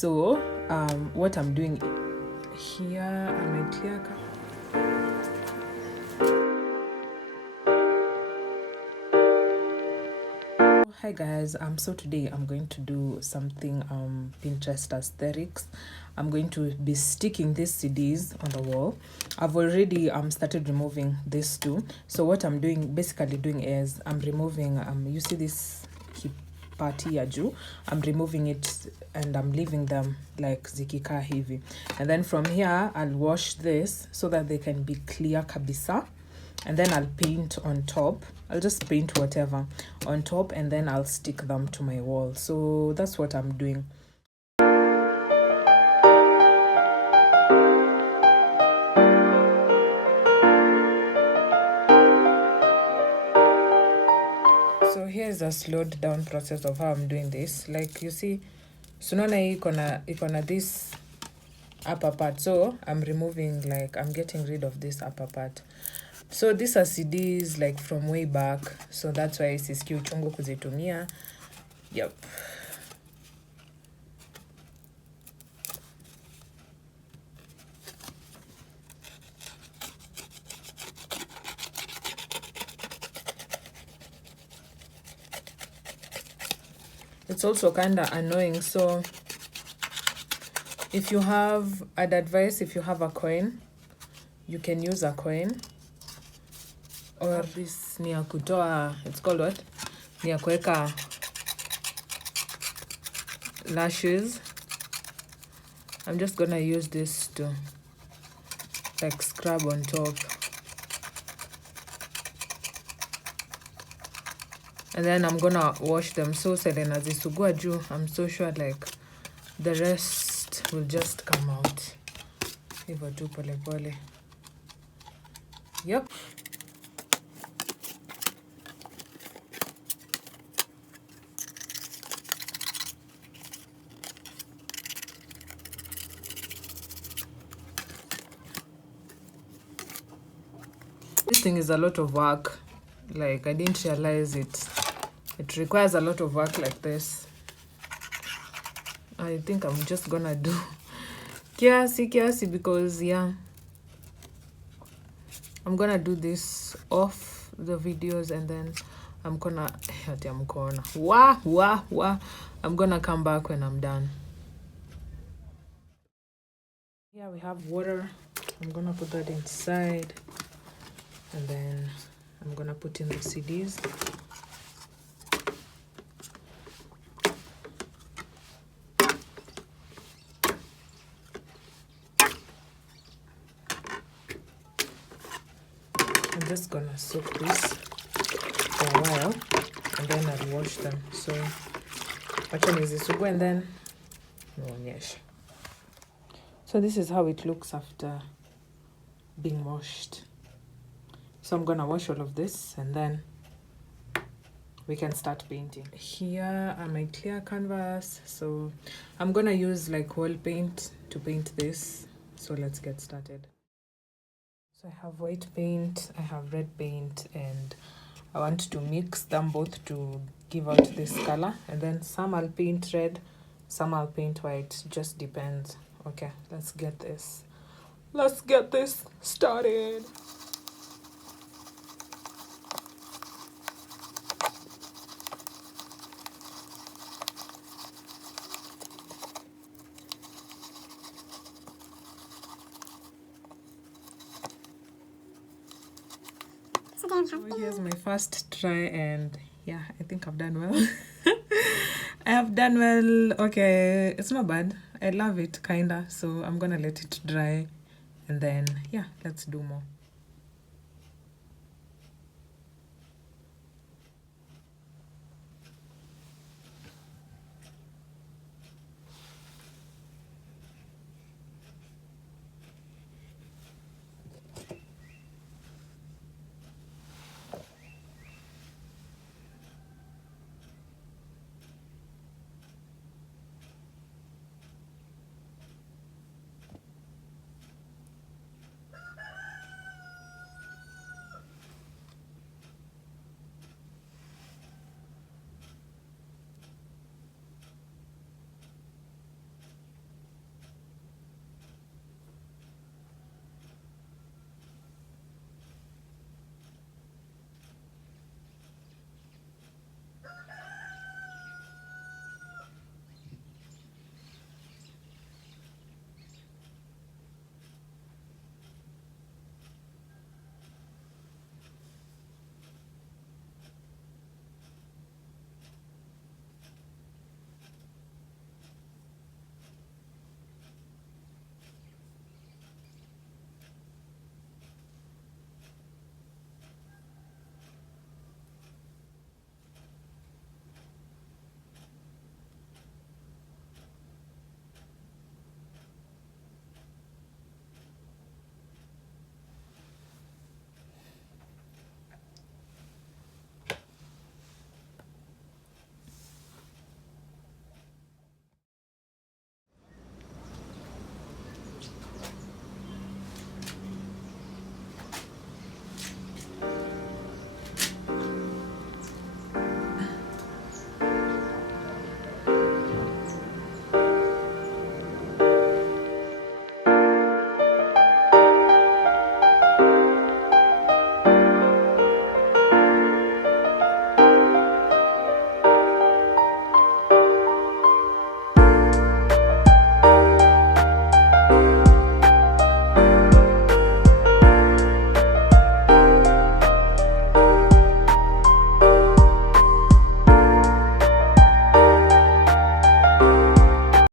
So what I'm doing here, I'm a clear cover. Hi guys, so today I'm going to do something Pinterest aesthetics. I'm going to be sticking these CDs on the wall. I've already started removing these two. So what I'm basically doing is I'm removing you see this part here juu, I'm removing it and I'm leaving them like zikikaa hivi, and then from here I'll wash this so that they can be clear kabisa, and then I'll paint on top. I'll just paint whatever on top and then I'll stick them to my wall. So that's what I'm doing. So here's a slowed down process of how I'm doing this. Like you see, sunona ikona this upper part, so I'm removing, like I'm getting rid of this upper part. So these are CDs like from way back, so that's why sisiki uchungu kuzitumia. Yep. It's also kind of annoying, so if you have, I'd advise if you have a coin, you can use a coin, or this ni ya kutoa, it's called what? Ni ya kuweka lashes. I'm just gonna use this to like scrub on top, and then I'm gonna wash them. So Selena zisugua juu, I'm so sure like the rest will just come out hivyo tu pole pole. Yep. This thing is a lot of work. Like I didn't realize it requires a lot of work like this. I think I'm just gonna do kiasi because yeah, I'm gonna do this off the videos, and then I'm gonna I'm gonna come back when I'm done. Here we have water. I'm gonna put that inside, and then I'm gonna put in the CDs. I'm just gonna soak this for a while and then I'll wash them. So wacha nizisugue and then nionyeshe. So this is how it looks after being washed. So I'm gonna wash all of this and then we can start painting. Here are my clear canvas. So I'm gonna use like oil paint to paint this. So let's get started. So I have white paint, I have red paint, and I want to mix them both to give out this color. And then some I'll paint red, some I'll paint white, just depends. Okay, let's get this started. So here's my first try, and yeah, I think I've done well. I have done well. Okay, it's not bad. I love it kinda, so I'm gonna let it dry and then yeah, let's do more.